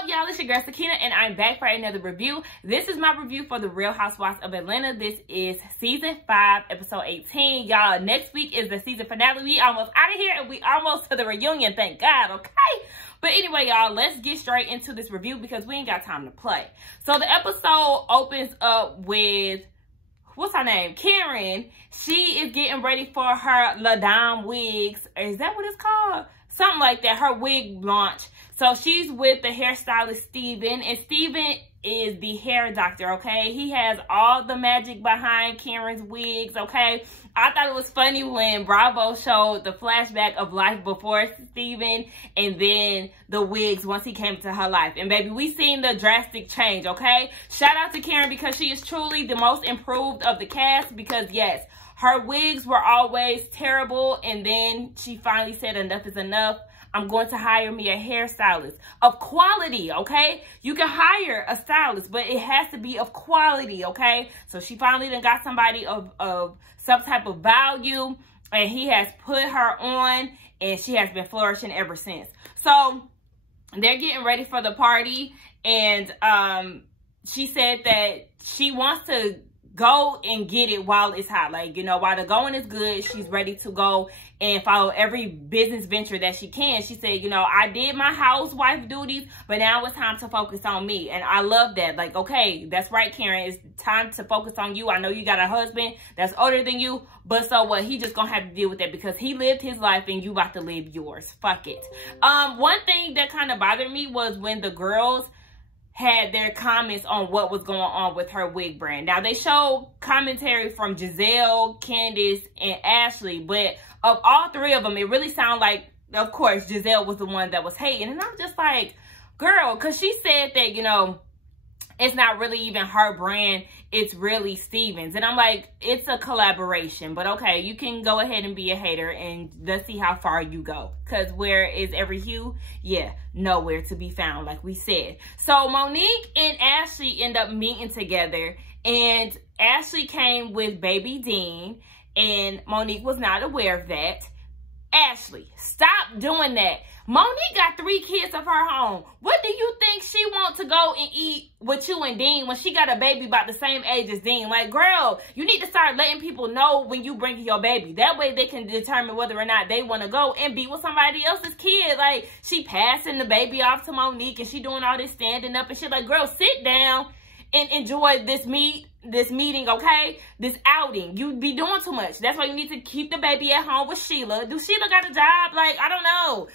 up, y'all? It's your girl Sakina, and I'm back for another review. This is my review for the Real Housewives of Atlanta. This is season 5, episode 18. Y'all, next week is the season finale. We almost out of here, and we almost to the reunion, thank God, okay? But anyway, y'all, let's get straight into this review because we ain't got time to play. So the episode opens up with, what's her name? Karen. She is getting ready for her La Dame Wigs. Is that what it's called? Something like that, her wig launch. So she's with the hairstylist Steven, and Steven is the hair doctor, okay? He has all the magic behind Karen's wigs, okay? I thought it was funny when Bravo showed the flashback of life before Steven and then the wigs once he came to her life. And baby, we seen the drastic change, okay? Shout out to Karen because she is truly the most improved of the cast because yes, her wigs were always terrible, and then she finally said enough is enough. I'm going to hire me a hairstylist of quality, okay? You can hire a stylist, but it has to be of quality, okay? So she finally done got somebody of some type of value, and he has put her on, and she has been flourishing ever since. So they're getting ready for the party, and she said that she wants to go and get it while it's hot. Like, you know, while the going is good, she's ready to go and follow every business venture that she can. She said, you know, I did my housewife duties, but now it's time to focus on me. And I love that. Like, okay, that's right, Karen. It's time to focus on you. I know you got a husband that's older than you, but so what? He just gonna have to deal with that because he lived his life and you about to live yours. Fuck it. One thing that kind of bothered me was when the girls had their comments on what was going on with her wig brand. Now, they showed commentary from Gizelle, Candace, and Ashley, but of all three of them, it really sounded like, of course, Gizelle was the one that was hating. And I'm just like, girl, because she said that, you know, it's not really even her brand, it's really Steven's. And I'm like, it's a collaboration, but okay, you can go ahead and be a hater and let's see how far you go. Because where is every hue? Yeah, nowhere to be found, like we said. So Monique and Ashley end up meeting together, and Ashley came with baby Dean, and Monique was not aware of that. Ashley, stop doing that. Monique got 3 kids of her own. What do you think she wants to go and eat with you and Dean when she got a baby about the same age as Dean? Like, girl, you need to start letting people know when you bring your baby. That way they can determine whether or not they want to go and be with somebody else's kid. Like, she passing the baby off to Monique and she doing all this standing up and shit. Like, girl, sit down and enjoy this meeting, okay? This outing. You be doing too much. That's why you need to keep the baby at home with Sheila. Do Sheila got a job? Like, I don't know.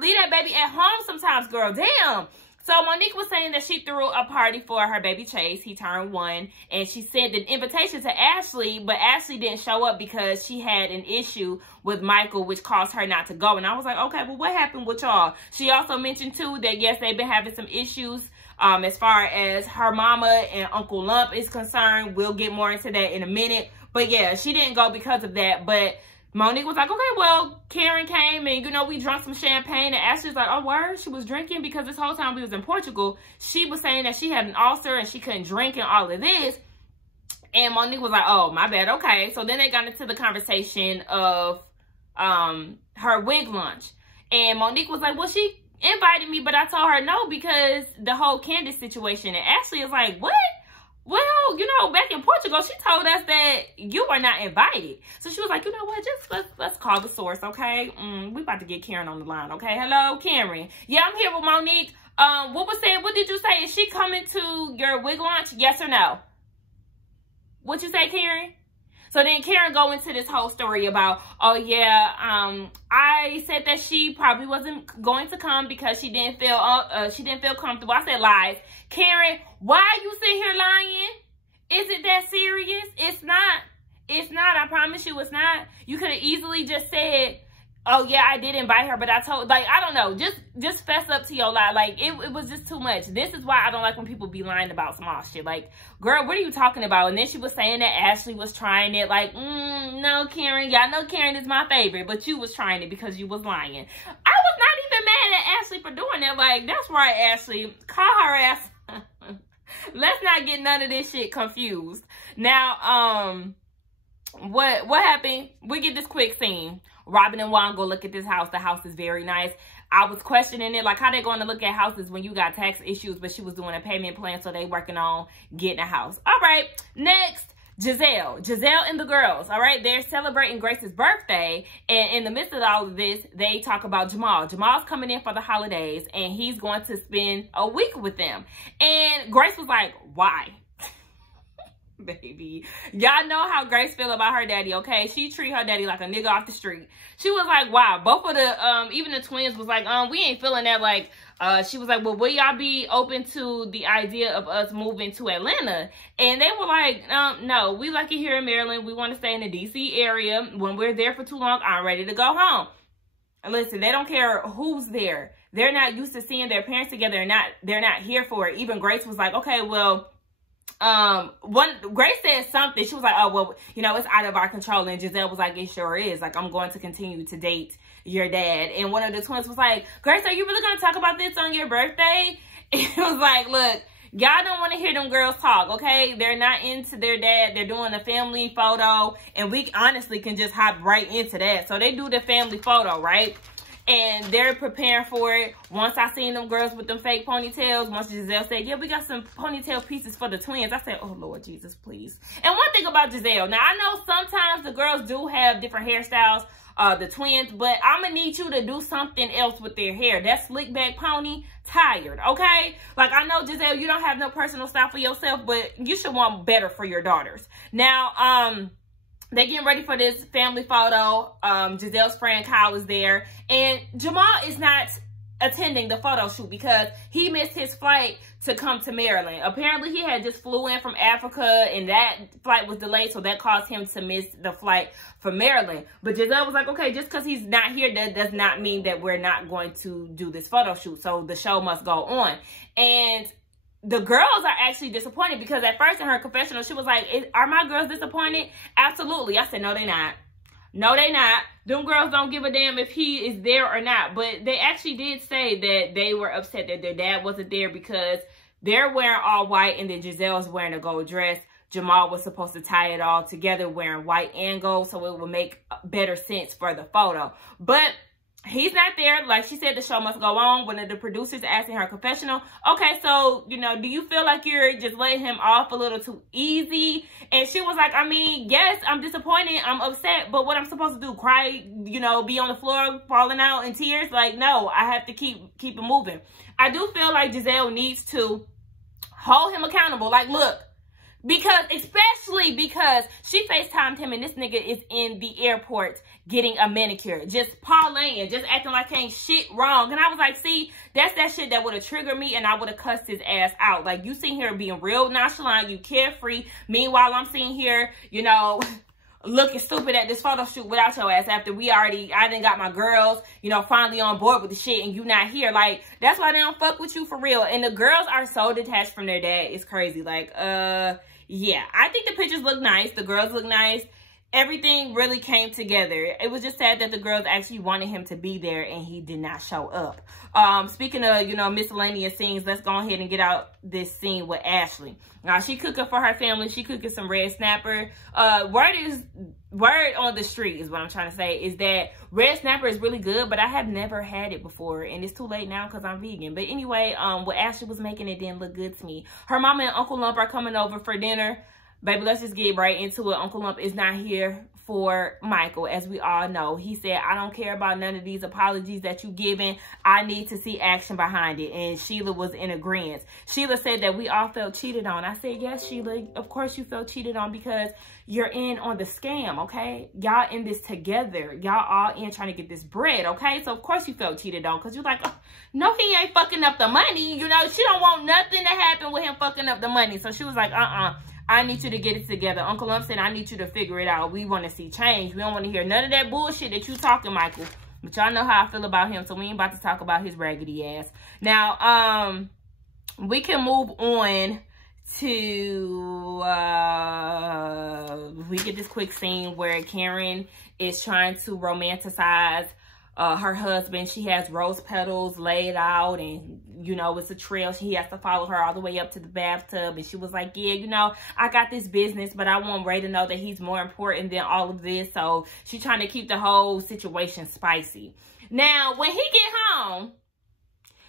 Leave that baby at home sometimes, girl. Damn. So Monique was saying that she threw a party for her baby Chase. He turned 1. And she sent an invitation to Ashley, but Ashley didn't show up because she had an issue with Michael, which caused her not to go. And I was like, okay, well, what happened with y'all? She also mentioned, too, that, yes, they've been having some issues as far as her mama and Uncle Lump is concerned. We'll get more into that in a minute. But, yeah, she didn't go because of that. But Monique was like, okay, well, Karen came and, you know, we drank some champagne. And Ashley's like, oh, word? She was drinking because this whole time we was in Portugal, she was saying that she had an ulcer and she couldn't drink and all of this. And Monique was like, oh, my bad. Okay. So then they got into the conversation of her wig launch. And Monique was like, well, she invited me, but I told her no because the whole Candace situation. And Ashley is like, what? Well, you know, back in Portugal, she told us that you were not invited. So she was like, you know what, just let's call the source, okay? We about to get Karen on the line, okay? Hello, Karen. Yeah, I'm here with Monique. What did you say? Is she coming to your wig launch? Yes or no? What you say, Karen? So then Karen go into this whole story about, oh yeah, I said that she probably wasn't going to come because she didn't feel comfortable. I said lies. Karen, why you sit here lying? Is it that serious? It's not. It's not. I promise you it's not. You could have easily just said, oh yeah, I did invite her, but I told, like, I don't know. Just fess up to your lie. Like, it was just too much. This is why I don't like when people be lying about small shit. Like, girl, what are you talking about? And then she was saying that Ashley was trying it. Like, no, Karen. Y'all know Karen is my favorite, but you was trying it because you was lying. I was not even mad at Ashley for doing that. Like, that's right, Ashley. Call her ass. Let's not get none of this shit confused. Now, what happened? We get this quick scene. Robin and Juan go look at this house. The house is very nice. I was questioning it, like how they going to look at houses when you got tax issues, but she was doing a payment plan, so they working on getting a house. All right, next, Gizelle and the girls, all right, they're celebrating Grace's birthday, and in the midst of all of this, they talk about Jamal's coming in for the holidays, and he's going to spend a week with them. And Grace was like, why? Baby, y'all know how Grace feel about her daddy, okay? She treat her daddy like a nigga off the street. She was like, wow. Both of the even the twins was like, we ain't feeling that. Like, she was like, well, will y'all be open to the idea of us moving to Atlanta? And they were like, no, we like it here in Maryland. We want to stay in the DC area. When we're there for too long, I'm ready to go home. And listen, they don't care who's there. They're not used to seeing their parents together, and they're not here for it. Even Grace was like, okay, well, Grace said something. She was like, oh, well, you know, it's out of our control. And Gizelle was like, it sure is. Like, I'm going to continue to date your dad. And one of the twins was like, Grace, are you really going to talk about this on your birthday? And it was like, look, y'all don't want to hear them girls talk, okay? They're not into their dad. They're doing a family photo. And we honestly can just hop right into that. So they do the family photo, right? And they're preparing for it. Once I seen them girls with them fake ponytails, once Gizelle said, yeah, we got some ponytail pieces for the twins, I said, oh, Lord Jesus, please. And one thing about Gizelle, now I know sometimes the girls do have different hairstyles, the twins, but I'm going to need you to do something else with their hair. That slick back pony, tired, okay? Like, I know, Gizelle, you don't have no personal style for yourself, but you should want better for your daughters. Now, they're getting ready for this family photo. Gizelle's friend Kyle is there. And Jamal is not attending the photo shoot because he missed his flight to come to Maryland. Apparently, he had just flew in from Africa, and that flight was delayed, so that caused him to miss the flight for Maryland. But Gizelle was like, okay, just because he's not here, that does not mean that we're not going to do this photo shoot. So the show must go on. And the girls are actually disappointed because at first in her confessional, she was like, are my girls disappointed? Absolutely. I said, no, they not. No, they not. Them girls don't give a damn if he is there or not. But they actually did say that they were upset that their dad wasn't there because they're wearing all white and then Gizelle's wearing a gold dress. Jamal was supposed to tie it all together wearing white and gold, so it would make better sense for the photo. But he's not there. Like she said, the show must go on. One of the producers asked in her confessional, okay, so, you know, do you feel like you're just letting him off a little too easy? And she was like, I mean, yes, I'm disappointed. I'm upset. But what I'm supposed to do? Cry, you know, be on the floor, falling out in tears? Like, no, I have to keep it moving. I do feel like Gizelle needs to hold him accountable. Like, look, especially because she FaceTimed him and this nigga is in the airport getting a manicure, just parlaying, just acting like ain't shit wrong. And I was like, see, that's that shit that would have triggered me and I would have cussed his ass out. Like, you sitting here being real nonchalant, you carefree. Meanwhile, I'm sitting here, you know, looking stupid at this photo shoot without your ass after I done got my girls, you know, finally on board with the shit and you not here. Like, that's why they don't fuck with you for real. And the girls are so detached from their dad. It's crazy. Like, yeah, I think the pictures look nice. The girls look nice. Everything really came together. It was just sad that the girls actually wanted him to be there and he did not show up. Speaking of, you know, miscellaneous scenes, let's go ahead and get out this scene with Ashley. Now, she cooking for her family. She cooking some red snapper. Word on the street is what I'm trying to say is that red snapper is really good, but I have never had it before, and it's too late now because I'm vegan. But anyway, what Ashley was making, it didn't look good to me. Her mama and Uncle Lump are coming over for dinner. Baby, let's just get right into it. Uncle Lump is not here for Michael, as we all know. He said, I don't care about none of these apologies that you giving. I need to see action behind it. And Sheila was in agreement. Sheila said that we all felt cheated on. I said, yes, Sheila, of course you felt cheated on because you're in on the scam, okay? Y'all in this together. Y'all all in trying to get this bread, okay? So, of course you felt cheated on because you're like, oh, no, he ain't fucking up the money. You know, she don't want nothing to happen with him fucking up the money. So, she was like, I need you to get it together. Uncle Lump said, I need you to figure it out. We want to see change. We don't want to hear none of that bullshit that you talking, Michael. But y'all know how I feel about him, so we ain't about to talk about his raggedy ass. Now, we can move on to, we get this quick scene where Karen is trying to romanticize her husband. She has rose petals laid out and, you know, it's a trail. He has to follow her all the way up to the bathtub. And she was like, yeah, you know, I got this business, but I want Ray to know that he's more important than all of this. So she's trying to keep the whole situation spicy. Now, when he get home,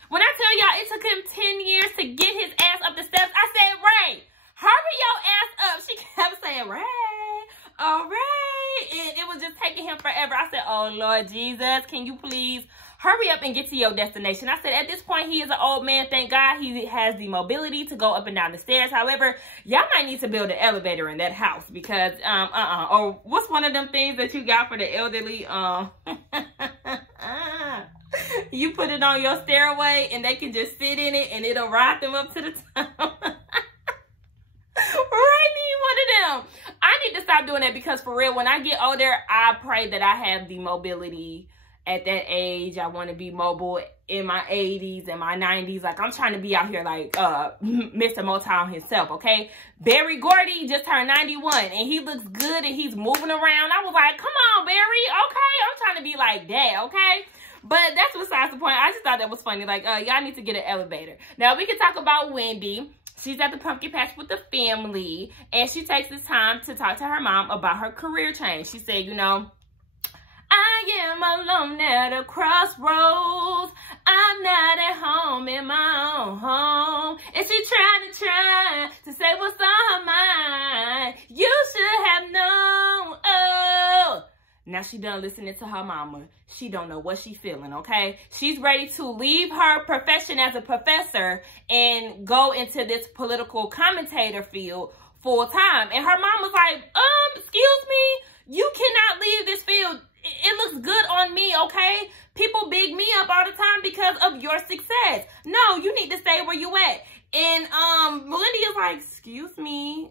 when I tell y'all it took him 10 years to get his ass up the steps, I said, Ray, hurry your ass up. She kept saying, Ray, all right. And it was just taking him forever. I said, oh, Lord Jesus, can you please hurry up and get to your destination? I said, at this point, he is an old man. Thank God he has the mobility to go up and down the stairs. However, y'all might need to build an elevator in that house because, or what's one of them things that you got for the elderly? You put it on your stairway and they can just sit in it and it'll ride them up to the top. Right, need one of them. I need to stop doing that because for real, when I get older, I pray that I have the mobility at that age. I want to be mobile in my 80s and my 90s. Like, I'm trying to be out here like Mr. Motown himself, okay? Barry Gordy just turned 91 and he looks good and he's moving around. I was like, come on, Barry, okay? I'm trying to be like that, okay? But that's besides the point. I just thought that was funny. Like, y'all need to get an elevator. Now, we can talk about Wendy. She's at the pumpkin patch with the family, and she takes this time to talk to her mom about her career change. She said, you know, I am alone at a crossroads. I'm not at home in my own home. And she trying to say what's on her mind. You should have known. Oh. Now she done listening to her mama. She don't know what she feeling, okay? She's ready to leave her profession as a professor and go into this political commentator field full time. And her mom was like, excuse me, you cannot leave this field. It looks good on me, okay? People big me up all the time because of your success. No, you need to stay where you at. And Wendy is like, excuse me.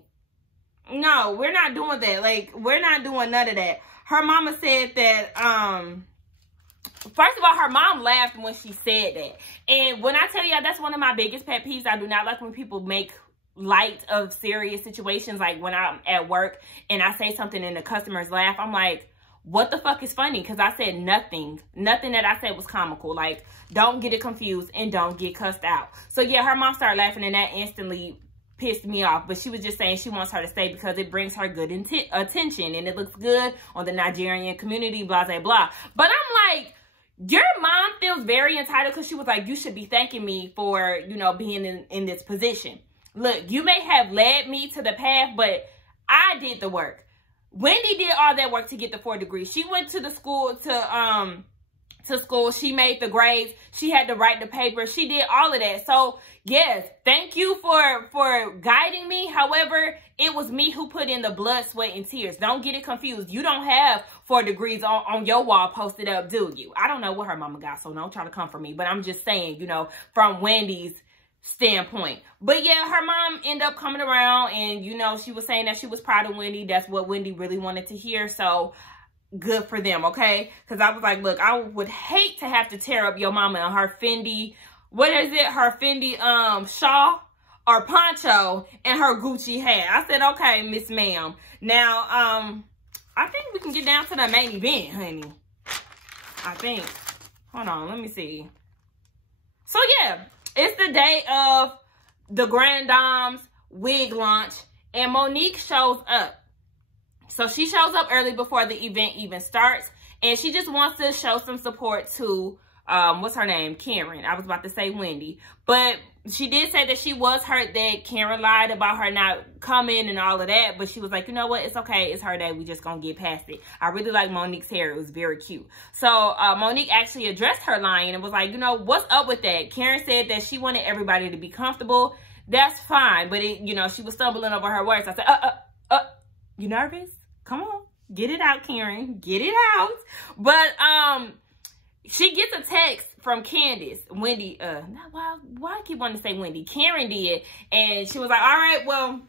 No, we're not doing that. Like, we're not doing none of that. Her mama said that, first of all, her mom laughed when she said that. And when I tell y'all, that's one of my biggest pet peeves. I do not like when people make light of serious situations. Like when I'm at work and I say something and the customers laugh, I'm like, what the fuck is funny? Because I said nothing. Nothing that I said was comical. Like, don't get it confused and don't get cussed out. So yeah, her mom started laughing and that instantly pissed me off. But she was just saying she wants her to stay because it brings her good attention and it looks good on the Nigerian community, blah, blah, blah. But I'm like, your mom feels very entitled because she was like, you should be thanking me for, you know, being in this position. Look, you may have led me to the path, but I did the work. Wendy did all that work to get the 4 degrees. She went to the school to school. She made the grades. She had to write the paper. She did all of that. So yes, thank you for guiding me. However, it was me who put in the blood, sweat, and tears. Don't get it confused. You don't have 4 degrees on your wall posted up, do you? I don't know what her mama got, so don't try to come for me. But I'm just saying, you know, from Wendy's standpoint. But yeah, her mom ended up coming around and, you know, she was saying that she was proud of Wendy. That's what Wendy really wanted to hear. So good for them, okay? Because I was like, look, I would hate to have to tear up your mama and her Fendi, what is it? Her Fendi shawl or poncho and her Gucci hat. I said, okay, Miss Ma'am. Now, I think we can get down to the main event, honey. I think. Hold on, let me see. So yeah, it's the day of the Grand Dame's wig launch and Monique shows up. So she shows up early before the event even starts. And she just wants to show some support to, what's her name? Karen. I was about to say Wendy. But she did say that she was hurt that Karen lied about her not coming and all of that. But she was like, you know what? It's okay. It's her day. We just gonna get past it. I really like Monique's hair. It was very cute. So Monique actually addressed her lying and was like, you know, what's up with that? Karen said that she wanted everybody to be comfortable. That's fine. But, it, you know, she was stumbling over her words. I said, you nervous? Come on, get it out, Karen. Get it out. But she gets a text from Candace. Wendy, why I keep wanting to say Wendy? Karen did. And she was like, all right, well,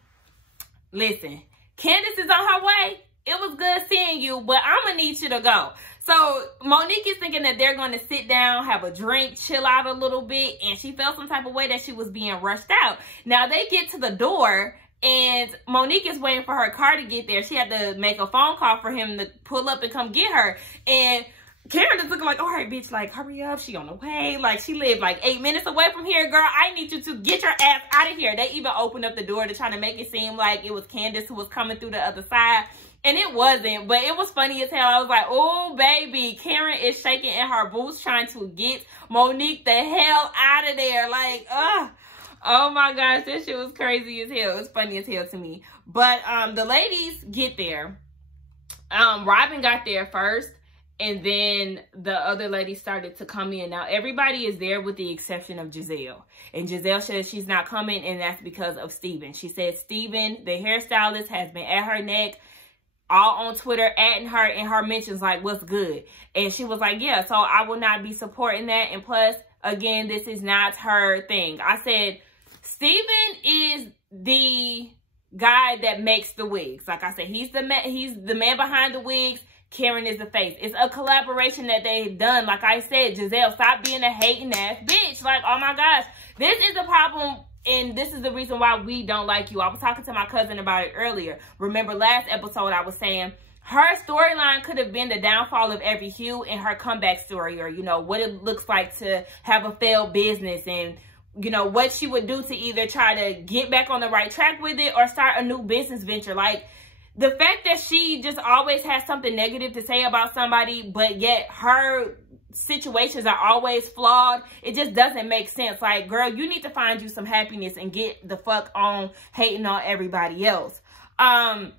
listen, Candace is on her way. It was good seeing you, but I'm going to need you to go. So Monique is thinking that they're going to sit down, have a drink, chill out a little bit. And she felt some type of way that she was being rushed out. Now they get to the door. And Monique is waiting for her car to get there. She had to make a phone call for him to pull up and come get her. And Karen is looking like, all right, bitch, like, hurry up. She on the way. Like, she lived like 8 minutes away from here, girl. I need you to get your ass out of here. They even opened up the door to try to make it seem like it was Candace who was coming through the other side. And it wasn't, but it was funny as hell. I was like, oh, baby, Karen is shaking in her boots trying to get Monique the hell out of there. Like, oh my gosh, this shit was crazy as hell. It was funny as hell to me. But the ladies get there. Robin got there first, and then the other ladies started to come in. Now, everybody is there with the exception of Gizelle. And Gizelle says she's not coming, and that's because of Steven. She said Steven, the hairstylist, has been at her neck, all on Twitter, adding her in her mentions like, what's good? And she was like, yeah, so I will not be supporting that. And plus, again, this is not her thing. I said, Steven is the guy that makes the wigs. Like I said, he's the man behind the wigs. Karen is the face. It's a collaboration that they've done. Like I said, Gizelle, stop being a hating ass bitch. Like, oh my gosh, this is a problem. And this is the reason why we don't like you. I was talking to my cousin about it earlier. Remember last episode I was saying her storyline could have been the downfall of every hue in her comeback story, or, you know, what it looks like to have a failed business, and, you know, what she would do to either try to get back on the right track with it or start a new business venture. Like, the fact that she just always has something negative to say about somebody, but yet her situations are always flawed, it just doesn't make sense. Like, girl, you need to find you some happiness and get the fuck on hating on everybody else. Karen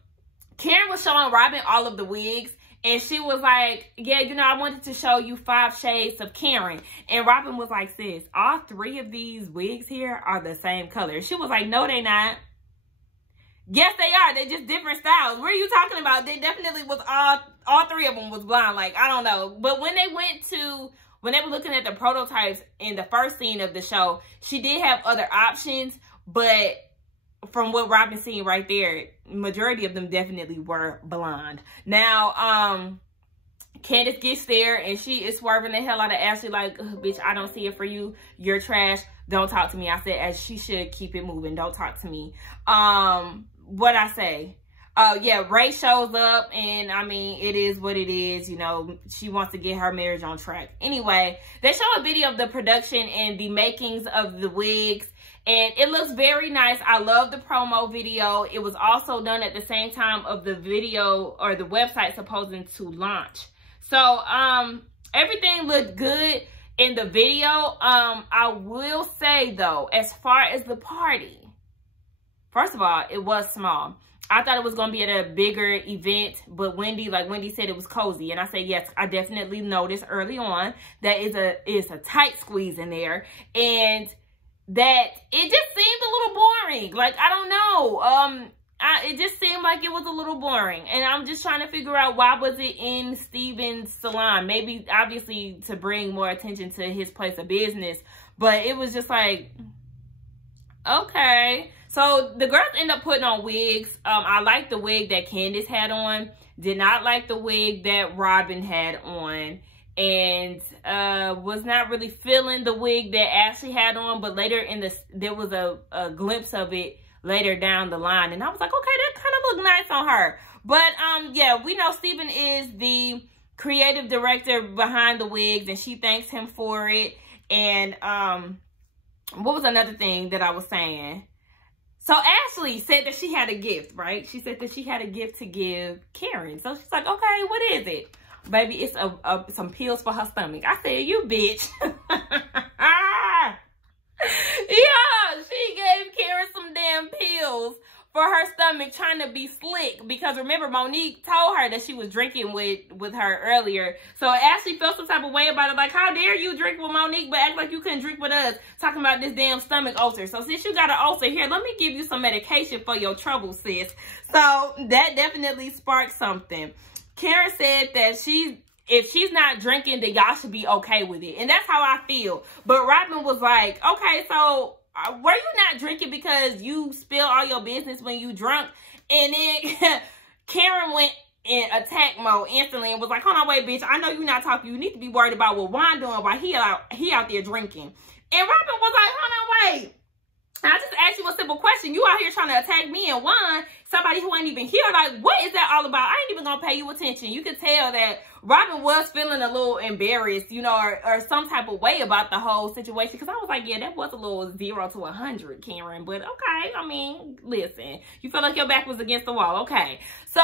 was showing Robin all of the wigs, and she was like, yeah, you know, I wanted to show you 5 shades of Karen. And Robin was like, sis, all 3 of these wigs here are the same color. She was like, no, they not. Yes, they are. They're just different styles. What are you talking about? They definitely was all 3 of them was blonde. Like, I don't know. But when they were looking at the prototypes in the first scene of the show, she did have other options. But from what Robin's seen right there, majority of them definitely were blonde. Now, Candace gets there and she is swerving the hell out of Ashley like, bitch, I don't see it for you. You're trash. Don't talk to me. I said, as she should, keep it moving. Don't talk to me. What I say? Yeah, Ray shows up, and I mean, it is what it is. You know, she wants to get her marriage on track. Anyway, they show a video of the production and the makings of the wigs, and it looks very nice. I love the promo video. It was also done at the same time of the video or the website supposing to launch. So, everything looked good in the video. I will say though, as far as the party, first of all, it was small. I thought it was going to be at a bigger event, but Wendy said it was cozy. And I said, yes, I definitely noticed early on that it's a tight squeeze in there, and that it just seemed a little boring. Like, I don't know. It just seemed like it was a little boring. And I'm just trying to figure out, why was it in Steven's salon? Maybe, obviously, to bring more attention to his place of business. But it was just like, okay. So the girls end up putting on wigs. I like the wig that Candace had on. Did not like the wig that Robin had on. And was not really feeling the wig that Ashley had on. But later there was a glimpse of it later down the line, and I was like, okay, that kind of looked nice on her. But yeah, we know Steven is the creative director behind the wigs, and she thanks him for it. And what was another thing that I was saying? So Ashley said that she had a gift, right? She said that she had a gift to give Karen. So she's like, okay, what is it? Baby, it's some pills for her stomach. I said, you bitch. Yeah, she gave Karen some damn pills for her stomach, trying to be slick. Because remember, Monique told her that she was drinking with her earlier. So Ashley felt some type of way about it. Like, how dare you drink with Monique, but act like you couldn't drink with us, talking about this damn stomach ulcer. So since you got an ulcer, here, let me give you some medication for your trouble, sis. So that definitely sparked something. Karen said that if she's not drinking, then y'all should be okay with it. And that's how I feel. But Robin was like, okay, so were you not drinking because you spill all your business when you drunk? And then Karen went in attack mode instantly and was like, hold on, wait, bitch. I know you're not talking. You need to be worried about what Juan doing while he out there drinking. And Robin was like, hold on, wait. I just asked you a simple question. You out here trying to attack me and Juan, somebody who ain't even here. Like, what is that all about? I ain't even gonna pay you attention. You could tell that Robin was feeling a little embarrassed, you know, or some type of way about the whole situation. Because I was like, yeah, that was a little 0 to 100, Karen. But okay, I mean, listen, you feel like your back was against the wall. Okay. So,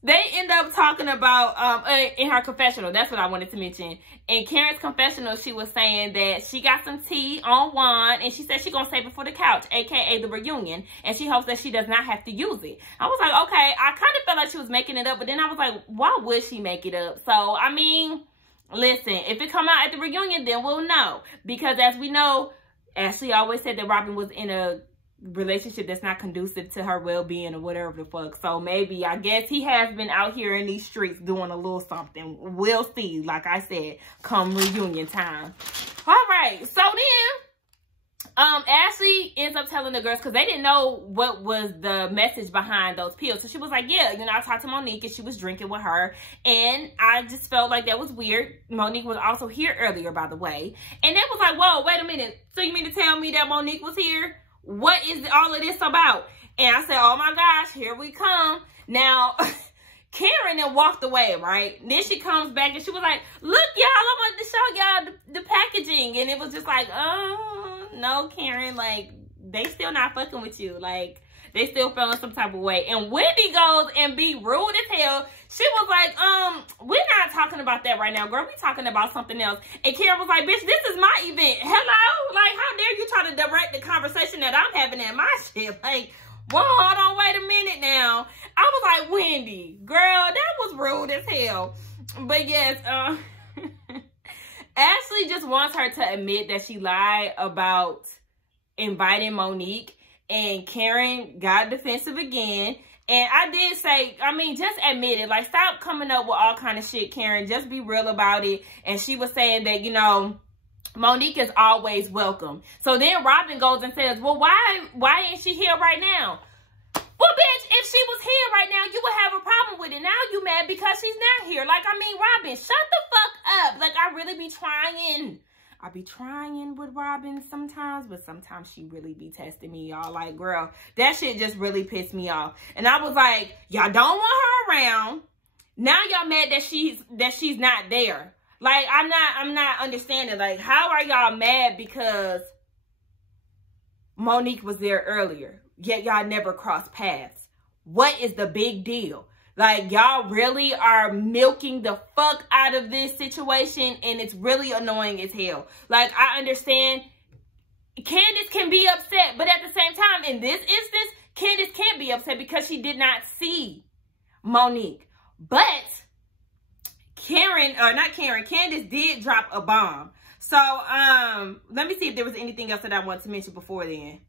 they end up talking about, in her confessional, that's what I wanted to mention. In Karen's confessional, she was saying that she got some tea on wine, and she said she gonna save it for the couch, aka the reunion, and she hopes that she does not have to use it. I was like, okay, I kind of felt like she was making it up, but then I was like, why would she make it up? So, I mean, listen, if it come out at the reunion, then we'll know. Because as we know, Ashley always said that Robin was in a relationship that's not conducive to her well-being or whatever the fuck. So maybe, I guess he has been out here in these streets doing a little something. We'll see, like I said, come reunion time. All right, so then Ashley ends up telling the girls, because they didn't know what was the message behind those pills. So she was like, yeah, you know, I talked to Monique and she was drinking with her, and I just felt like that was weird. Monique was also here earlier, by the way. And they was like, whoa, wait a minute, so you mean to tell me that Monique was here? What is all of this about? And I said, oh my gosh, here we come. Now, Karen then walked away, right? Then she comes back and she was like, look, y'all, I wanted to show y'all the packaging. And it was just like, oh, no, Karen, like, they still not fucking with you. Like, they still feeling some type of way. And Wendy goes and be rude as hell. She was like, we're not talking about that right now, girl. We talking about something else. And Karen was like, bitch, this is my event. Hello? Like, how dare you try to direct the conversation that I'm having at my shit? Like, whoa, hold on, wait a minute now. I was like, Wendy, girl, that was rude as hell. But yes, Ashley just wants her to admit that she lied about inviting Monique. And Karen got defensive again. And I did say, I mean, just admit it. Like, stop coming up with all kind of shit, Karen. Just be real about it. And she was saying that, you know, Monique is always welcome. So then Robin goes and says, well, why ain't she here right now? Well, bitch, if she was here right now, you would have a problem with it. Now you mad because she's not here. Like, I mean, Robin, shut the fuck up. Like, I really be trying. I be trying with Robin sometimes, but sometimes she really be testing me, y'all. Like, girl, that shit just really pissed me off. And I was like, y'all don't want her around. Now y'all mad that she's not there. Like, I'm not understanding. Like, how are y'all mad because Monique was there earlier, yet y'all never crossed paths? What is the big deal? Like, y'all really are milking the fuck out of this situation, and it's really annoying as hell. Like, I understand Candace can be upset, but at the same time, in this instance, Candace can't be upset because she did not see Monique. But Candace did drop a bomb. So, let me see if there was anything else that I wanted to mention before then.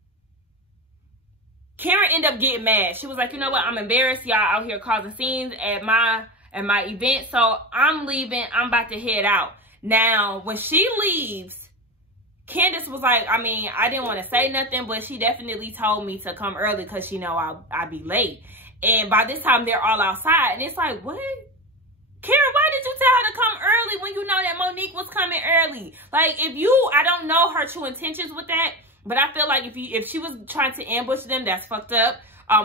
Karen ended up getting mad. She was like, you know what? I'm embarrassed. Y'all out here causing scenes at my event. So I'm leaving. I'm about to head out. Now, when she leaves, Candace was like, I mean, I didn't want to say nothing, but she definitely told me to come early because she know I'll be late. And by this time, they're all outside. And it's like, what? Karen, why did you tell her to come early when you know that Monique was coming early? Like, I don't know her true intentions with that. But I feel like if she was trying to ambush them, that's fucked up.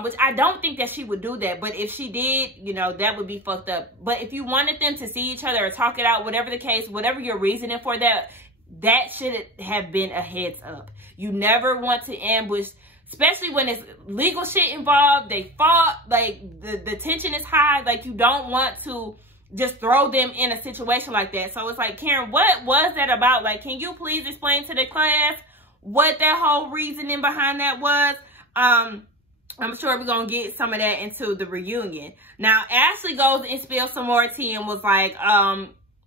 Which I don't think that she would do that. But if she did, you know, that would be fucked up. But if you wanted them to see each other or talk it out, whatever the case, whatever your reasoning for that, that should have been a heads up. You never want to ambush, especially when it's legal shit involved. They fought, like the tension is high. Like, you don't want to just throw them in a situation like that. So it's like, Karen, what was that about? Like, can you please explain to the class what that whole reasoning behind that was? I'm sure we're going to get some of that into the reunion. Now, Ashley goes and spills some more tea and was like,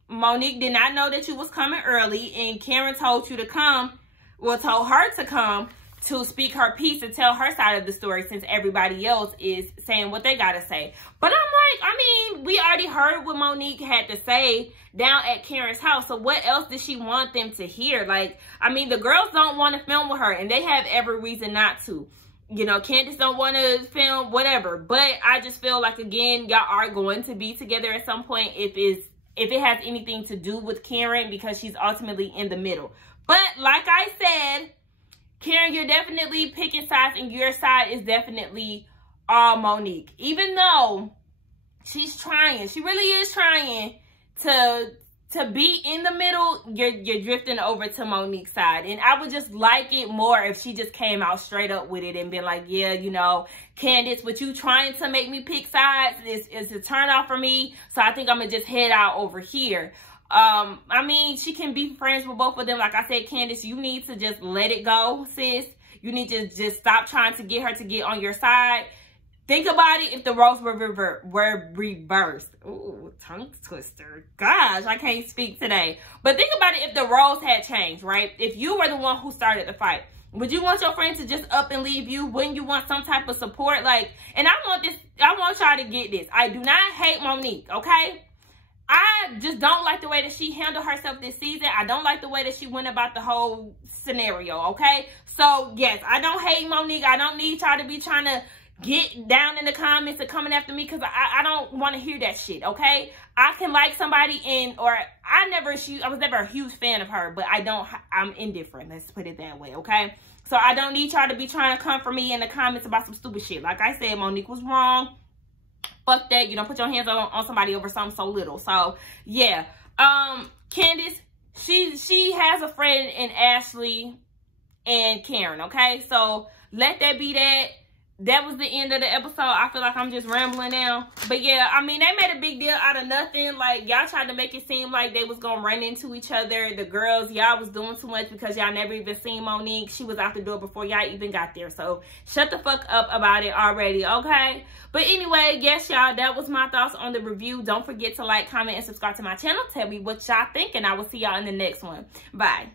Monique did not know that you was coming early, and Karen told you to come, well, told her to come to speak her piece and tell her side of the story since everybody else is saying what they got to say. But I'm like, I mean, we already heard what Monique had to say down at Karen's house. So what else did she want them to hear? Like, I mean, the girls don't want to film with her, and they have every reason not to. You know, Candace don't want to film, whatever. But I just feel like, again, y'all are going to be together at some point if it has anything to do with Karen, because she's ultimately in the middle. But like I said, Karen, you're definitely picking sides, and your side is definitely all Monique. Even though she's trying, she really is trying to be in the middle, you're drifting over to Monique's side. And I would just like it more if she just came out straight up with it and been like, yeah, you know, Candace, what you trying to make me pick sides is a turn off for me. So I think I'm gonna just head out over here. I mean, she can be friends with both of them. Like I said, Candace, you need to just let it go, sis. You need to just stop trying to get her to get on your side. Think about it if the roles were reversed. Ooh, tongue twister. Gosh, I can't speak today. But think about it if the roles had changed, right? If you were the one who started the fight, would you want your friend to just up and leave you? Wouldn't you want some type of support? Like, and I want y'all to get this. I do not hate Monique, okay? I just don't like the way that she handled herself this season. I don't like the way that she went about the whole scenario, okay? So, yes, I don't hate Monique. I don't need y'all to be trying to get down in the comments and coming after me, because I don't want to hear that shit, okay? I can like somebody I was never a huge fan of her, but I'm indifferent, let's put it that way, okay? So I don't need y'all to be trying to come for me in the comments about some stupid shit. Like I said, Monique was wrong. Fuck that. You don't put your hands on somebody over something so little. So yeah, Candace, she has a friend in Ashley and Karen, okay? So let that be that. That was the end of the episode. I feel like I'm just rambling now. But yeah, I mean, they made a big deal out of nothing. Like, y'all tried to make it seem like they was going to run into each other. The girls, y'all was doing too much because y'all never even seen Monique. She was out the door before y'all even got there. So, shut the fuck up about it already, okay? But anyway, yes, y'all, that was my thoughts on the review. Don't forget to like, comment, and subscribe to my channel. Tell me what y'all think, and I will see y'all in the next one. Bye.